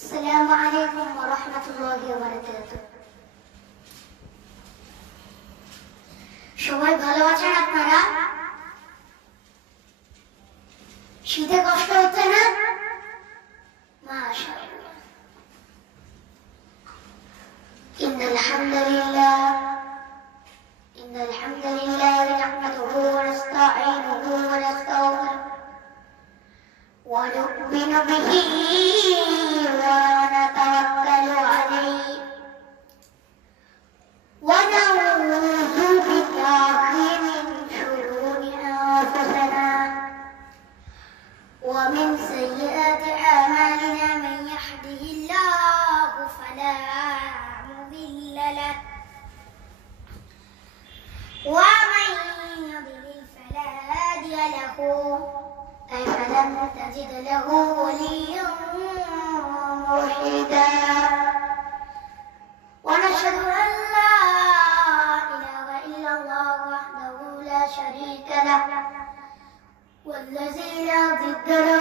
السلام عليكم ورحمة الله وبركاته সবাই ভালো আছেন আপনারা শীতে কষ্ট হচ্ছে না মাশাআল্লাহ إن الحمد لله إن الحمد لله نحمده ونستعينه ونستغفره ونؤمن به Cada um. I don't know.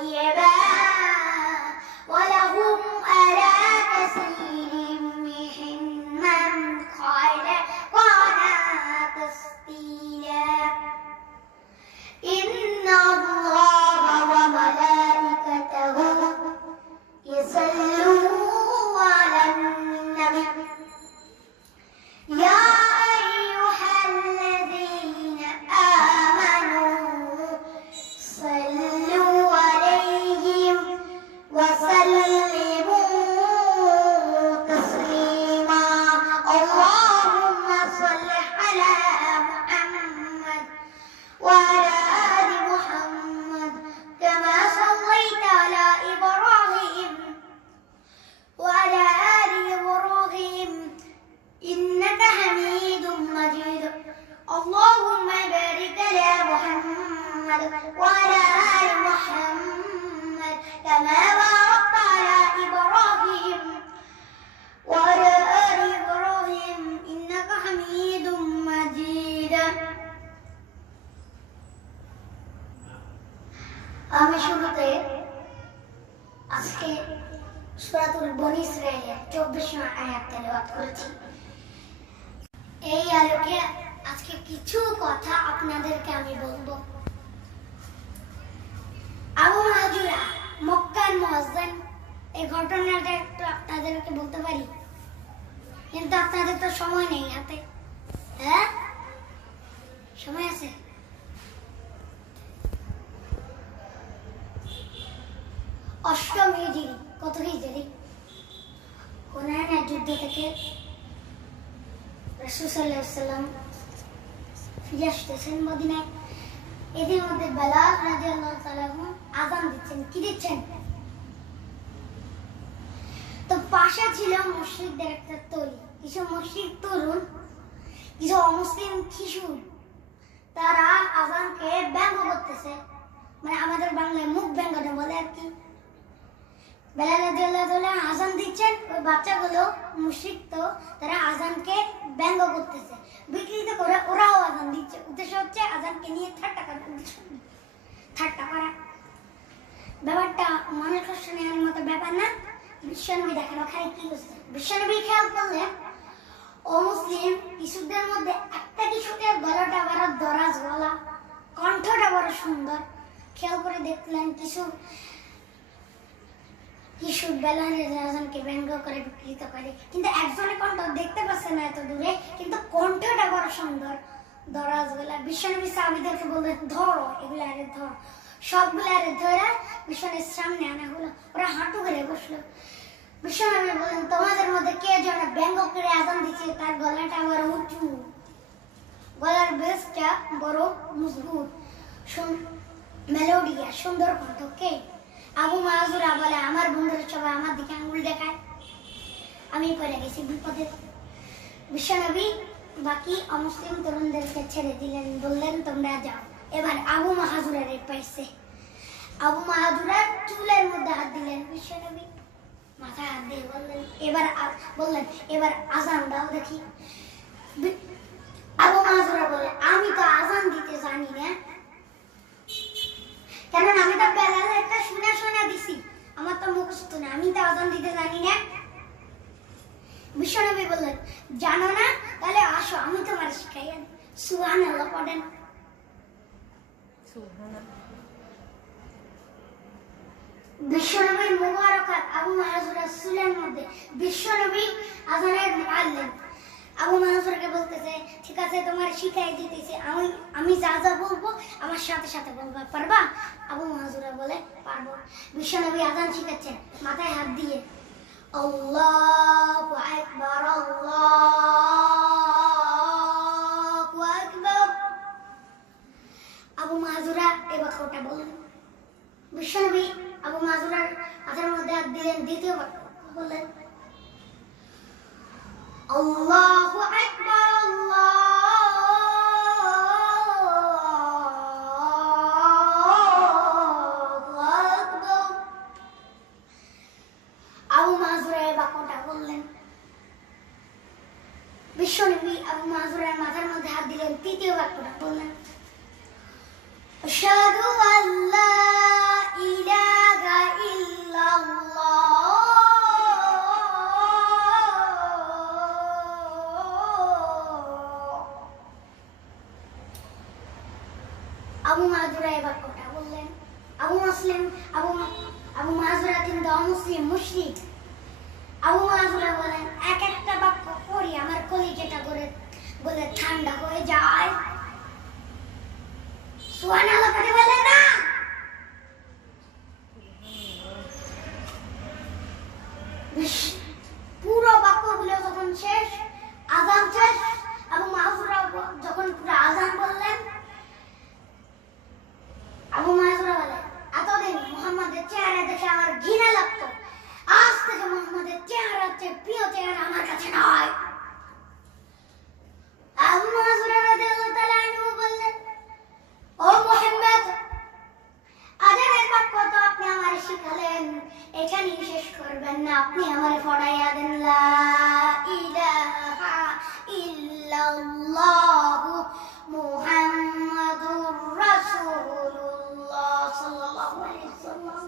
طيبا ولهم أرى كثير আমি আজকে সুরাতুল চব্বিশ আয়াত করেছি। এই আলোকে আজকে কিছু কথা আপনাদেরকে আমি বলব। আবু মাহাজুরা মক্কার মুয়াজ্জিন, এই ঘটনাটা একটু আপনাদেরকে বলতে পারি? কিন্তু আপনাদের তো সময় নেই হাতে। হ্যাঁ? সময় আছে? অষ্টম হিজরি কত হিজরি হুনায়নের যুদ্ধ থেকে রসুসাল্লাম ফিরে আসতেছেন মদিনায়। এদের মধ্যে বেলাল রাজি আল্লাহ আজান দিচ্ছেন। কি দিচ্ছেন? তো পাশে ছিল মুশ্রিকদের একটা তৈরি কিছু মুশ্রিক তরুণ, কিছু অমুসলিম কিশোর তারা আজানকে ব্যঙ্গ করতেছে। মানে আমাদের বাংলায় মুখ ব্যঙ্গটা বলে আর কি। বেলাল রাদিয়াল্লাহু তাআলা আজান দিচ্ছেন, ওই বাচ্চাগুলো মুশরিক তো, তারা আজানকে ব্যঙ্গ করতেছে। বিকৃত করে ওরাও আজান দিচ্ছে। উদ্দেশ্য হচ্ছে আজানকে নিয়ে ঠাট্টা উদ্দেশ্য ঠাট্টা করা। ব্যাপারটা মনের কষ্ট নেওয়ার মতো ব্যাপার না। বিশ্বনবী দেখেন, ওখানে কি করছে বিশ্বনবী খেয়াল করলে অমুসলিম কিশোরদের মধ্যে একটা কিশোরের গলাটা বড় দরাজ গলা, কণ্ঠটা বড় সুন্দর। খেয়াল করে দেখলেন কিশোর রাজনকে ব্যঙ্গ করে বিকৃত করে। কিন্তু একজনের কণ্ঠ দেখতে পাচ্ছে না এত দূরে, কিন্তু কণ্ঠটা বড় সুন্দর। দরাজ গলা বিশ্বনবী সাহাবিদেরকে বললেন ধরো, এগুলো আরে ধর। সবগুলো আরে ধরে বিশ্বনের সামনে আনা হলো। ওরা হাঁটু করে বসল। বিশ্বনবী বললেন, তোমাদের মধ্যে কে যেন ব্যঙ্গ করে আজান দিচ্ছে, তার গলাটা বড় উঁচু। গলার বেসটা বড়, মজবুত মেলোডিয়া সুন্দর কণ্ঠ। কে? আবু মাহাজুরা বলে আমার বন্ধুরা সবাই আমার দিকে আঙুল দেখায়। আমি পড়ে গেছি বিপদে। বিশ্বনবী বাকি অমুসলিম তরুণদেরকে ছেড়ে দিলেন, বললেন, তোমরা যাও। এবার আবু মাহাজুরার পাইছে। আবু মাহাজুরার চুলের মধ্যে হাত দিলেন বিশ্বনবী। মাথায় হাত দিয়ে বললেন, এবার বললেন, এবার আজান দাও দেখি। আবু মাহাজুরা বলে আমি তো আজান দিতে জানি না। কারণ আমি তো বেলাল একটা শোনা শোনা দিছি। আমার তো মুখস্থ না আমি তো আজান দিতে জানি না। বিশ্বনবী বললেন জানো না? তাহলে আসো আমি তোমার শিখাই সুহান আল্লাহ পড়েন। বিশ্বনবীর মুবারকাত আবু মাহাজুরা সুলের মধ্যে বিশ্বনবী আজানের আনলেন আবু মাহাজুরকে বলতেছে, ঠিক আছে, তোমার শিখাই দিতেছি। আমি আমি যা যা বলব, আমার সাথে সাথে বলবা। পারবা? আবু মাহাজুরা বলে, পারব। বিশ্বনবী আজান শিখাচ্ছেন, মাথায় হাত দিয়ে। আল্লাহু আকবার আল্লাহু আকবার। আবু মাহাজুরা এ বাক্যটা বললেন। বিশ্বনবী আবু মাহাজুরার মাথার মধ্যে হাত দিলেন, দ্বিতীয় বাক্য বললেন আল্লাহু আকবার আল্লাহু আকবার আবু মাহাজুরা এই বাক্যটা বললেন বিশ্বনবী আবু মাহাজুরার মাথার মধ্যে হাত দিলেন তৃতীয় বাক্যটা বললেন أشهد أن لا অমুসলিম মুশরিক। আবু বলেন এক একটা বাক্য পড়ি, আমার কলিজাটা করে বলে ঠান্ডা হয়ে যায় বলে না বিশ- পুরো বাক্যগুলো যখন শেষ আজান শেষ আবু মাহফুরা যখন পুরো আজান বললেন আবু মাহফুরা বলে এতদিন মুহাম্মাদের চেহারা দেখে আমার ঘৃণা লাগতো আজ থেকে মুহাম্মাদের চেহারা চেয়ে প্রিয় চেহারা আমার কাছে নয় আবু মাহফুরা রাদিয়াল্লাহু তাআলা আনহু বললেন ও মোহাম্মদ আজানের বাক্য তো আপনি আমার শিখালেন এখানেই শেষ করবেন না, আপনি আমার পড়াইয়া দেন, লা ইলাহা ইল্লাল্লাহ মুহাম্মাদুর রাসূলুল্লাহ সাল্লাল্লাহু আলাইহি ওয়াসাল্লাম।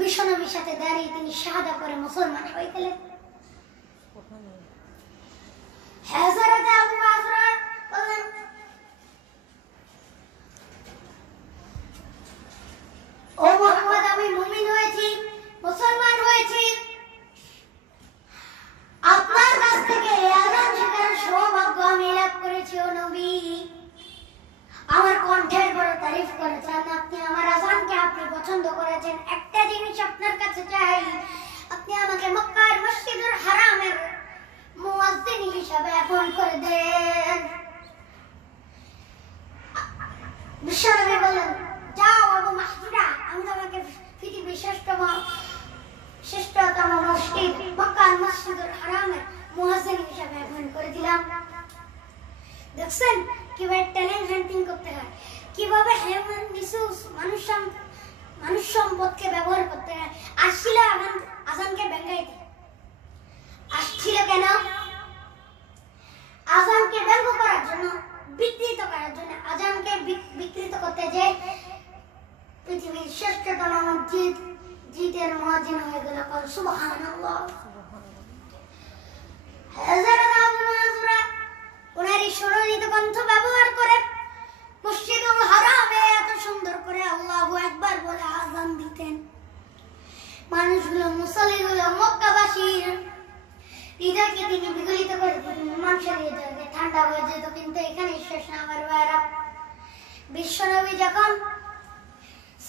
বিশ্বনবীর সাথে দাঁড়িয়ে তিনি শাহাদা করে মুসলমান হয়ে গেলেন। হযরত আবু বকর বললেন ও মোহাম্মদ, আমি মুমিন হয়েছি। মুসলমান হয়েছি। আপনার কাছ থেকে আজান শেখার সৌভাগ্য আমি লাভ করেছি, ও নবী। আমার কণ্ঠের বড় তারিফ করেছেন। আপনি আমার আজানকে আপনি পছন্দ করেছেন। একটা জিনিস আপনার কাছে চাই। আপনি আমাকে মক্কার মসজিদুল হারামের মুয়াজ্জিন হিসাবে অ্যাপয়েন্ট করে দেন। বিশ্বনবী বললেন যাও আবু মাহজুরা আমি তোমাকে পৃথিবীর শ্রেষ্ঠতম শ্রেষ্ঠতম মসজিদ মক্কার মসজিদুল হারামের মুয়াজ্জিন হিসাবে অ্যাপয়েন্ট করে দিলাম দেখছেন কীভাবে ট্যালেন্ট হান্টিং করতে হয়? কীভাবে হিউম্যান রিসোর্স মানুষ মানুষ সম্পদকে ব্যবহার করতে হয়? আসছিল আজান আজানকে ব্যঙ্গাইতে। আসছিল কেন? আজানকে ব্যঙ্গ করার জন্য, বিকৃত করার জন্য, আজানকে বিকৃত করতে যে পৃথিবীর শ্রেষ্ঠতম মসজিদ জিতের মহাজিন হয়ে গেল কল, সুবহানাল্লাহ। হযরত আবু মাসরা ব্যবহার করে মসজিদুল হারামে এত সুন্দর করে আল্লাহু একবার বলে আজান দিতেন। মানুষগুলো মুসল্লিগুলো মক্কাবাসী। হৃদয়কে তিনি বিগলিত করে দিতেন, মানুষের হৃদয়কে ঠান্ডা হয়ে যেত কিন্তু এখানে শেষ না আমার ভাইরা। বিশ্বনবী যখন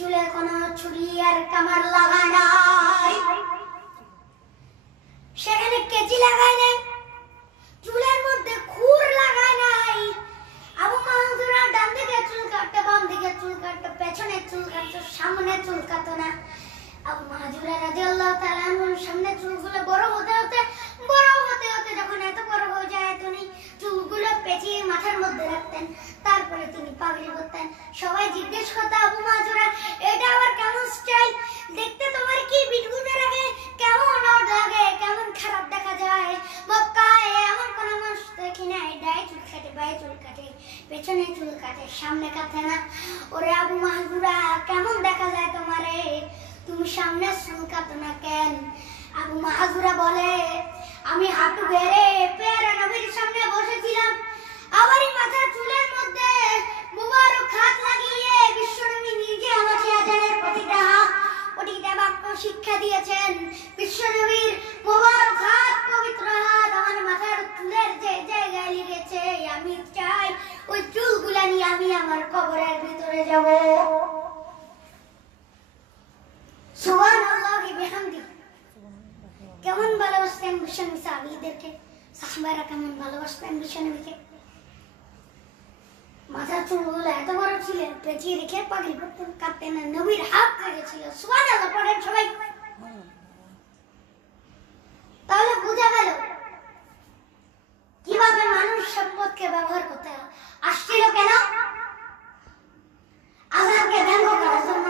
চুলে কোনো ছুরি আর কামার লাগানো নাই। সেখানে কেজি লাগায় নাই চুলের মধ্যে খুর লাগায় নাই আবু মাহজুরা ডান দিকে চুল কাটতো বাম দিকে চুল কাটতো পেছনে চুল কাটতো সামনে চুল কাটতো না আবু মাহজুরা রাদিয়াল্লাহু তাআলা আনহুর সামনে চুলগুলো বড় হতে হতে বড় হতে হতে যখন এত বড় হয়ে যায় তিনি চুলগুলো পেঁচিয়ে মাথার মধ্যে রাখতেন তারপরে তিনি পাগড়ি পরতেন সবাই জিজ্ঞেস করতো আবু মাহজুরা এটা আবার কেমন স্টাইল দেখতে তোমার কি বিটগুতে লাগে কেমন অড লাগে কেমন খারাপ দেখা যায় মক্কায় এমন কোন মানুষ দেখি না ডায় চুল কাটে বায়ে চুল কাটে পেছনে চুল কাটে সামনে কাটে না। ওরে আবু মাহজুরা, কেমন দেখা যায় তোমারে? তুমি সামনে চুল কাটো না কেন? আবু মাহজুরা বলে, আমি হাঁটু বেড়ে পেয়ারা নবীর সামনে বসেছিলাম। আমারই মাথার চুলের মধ্যে মুবারক হাত লাগিয়ে বিশ্বনবী নিজে আমাকে আজানের প্রতিটা প্রতিটা বাক্য শিক্ষা দিয়েছেন। বিশ্বনবীর মুবারক হাত, পবিত্র হাত আমার মাথার চুলের যে জায়গায় লেগেছে, আমি আমার কবরের ভিতরে যাব। বিহামদি। কেমন ভালোবাসতেন সাহাবারা কেমন ভালোবাসতেন মাথার চুলগুলো এত বড় পেঁচিয়ে রেখে নবীর হাত পড়েন সবাই। তাহলে বোঝা গেল, কীভাবে মানুষ সম্পদকে ব্যবহার করতে আসছিল কেন? আজানকে ব্যঙ্গ করার জন্য।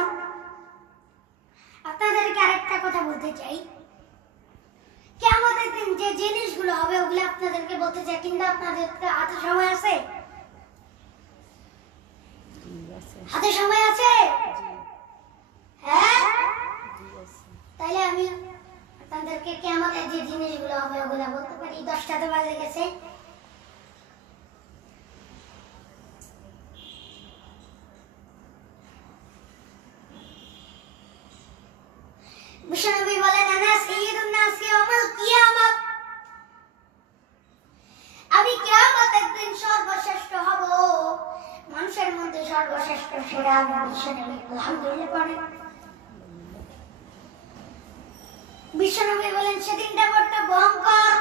আপনাদেরকে আরেকটা কথা বলতে চাই। কি আমাদের দিন যে জিনিসগুলো হবে ওগুলো আপনাদেরকে বলতে চাই কিন্তু আপনাদের হাতে সময় আছে? হাতে সময় আছে? হ্যাঁ? তাইলে আমি আপনাদেরকে কেমতের যে জিনিসগুলো হবে ওগুলো বলতে পারি। দশটাতে বাজে গেছে বিশ্বনবী বলেন আনা সাইয়্যিদুন নাস ইয়াউমাল কিয়ামত আমি কিয়ামতের দিন সর্বশ্রেষ্ঠ হব মানুষের মধ্যে সর্বশ্রেষ্ঠ সেরা আমি বিশ্বনবী আলহামদুলিল্লাহ পড়েন বিশ্বনবী বলেন সেদিনটা বড্ড ভয়ঙ্কর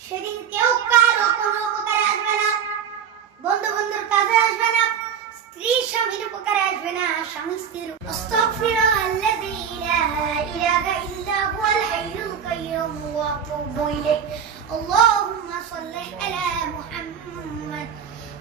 সেদিন কেউ কারো কোনো উপকারে আসবে না বন্ধু বন্ধুর কাজে আসবে না স্ত্রী স্বামীর উপকারে আসবে না স্বামী স্ত্রীর আস্তাগফিরুল্লাযী লা ইলাহা ইল্লা হুয়াল হাইয়ুল কাইয়্যুম ওয়া আতুবু ইলাইহি اللهم صل على محمد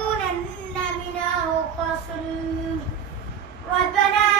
لنكونن من الخاسرين ربنا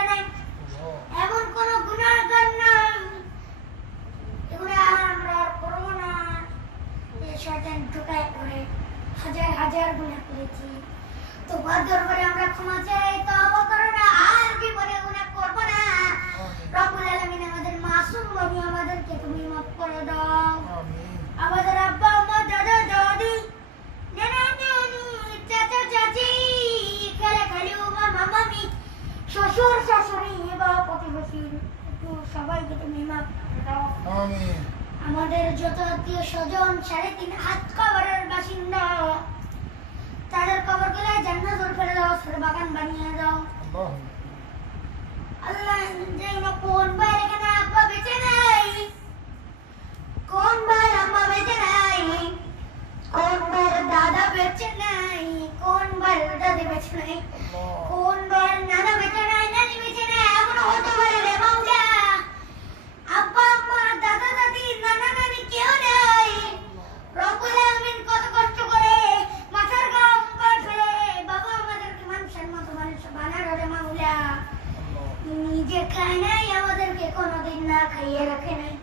খায় নাই আমাদেরকে কোনোদিন না খাইয়ে রাখে নাই।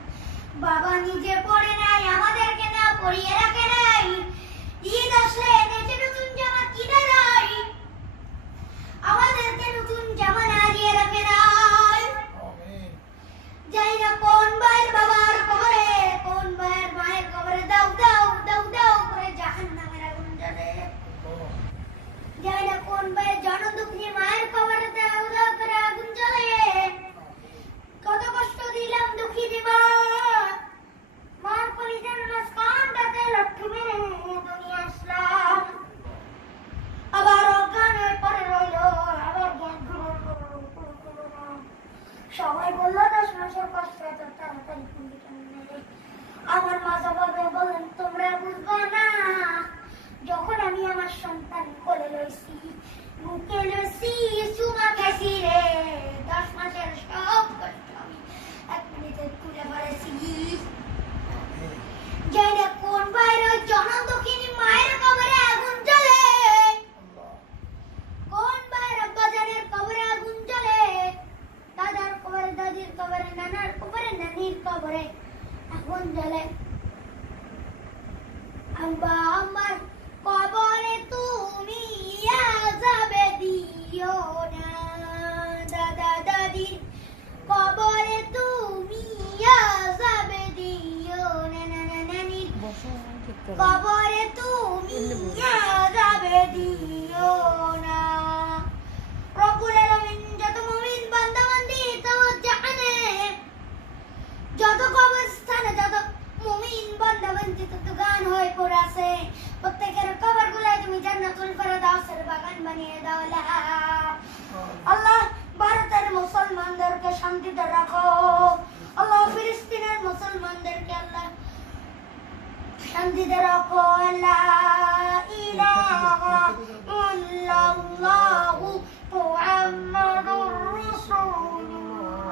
বাবা নিজে পড়ে নাই আমাদেরকে না পড়িয়ে রাখে নাই। ঈদ আসলে দেশে নতুন জামা কিনে নাই আমাদেরকে নতুন জামা না দিয়ে রাখে নাই। যাই না কোন ভাইয়ের বাবার কবরে কোন ভাইয়ের মায়ের কবরে দাও দাও দাও দাও করে জাহান নামের আগুন জ্বলে। যাই না কোন ভাইয়ের জন দুঃখী মায়ের কবরে দাও দিলাম দুঃখী দিবা আছে। প্রত্যেকের কবর গুলায় তুমি জান্নাতুল ফেরদাউসের বাগান বানিয়ে দাও আল্লাহ, ভারতের মুসলমানদেরকে শান্তিতে রাখো। আল্লাহ, ফিলিস্তিনের মুসলমানদেরকে আল্লাহ শান্তিতে রাখো আল্লাহ ইলাহা ইল্লাল্লাহু মুহাম্মাদুর রাসূলুল্লাহ।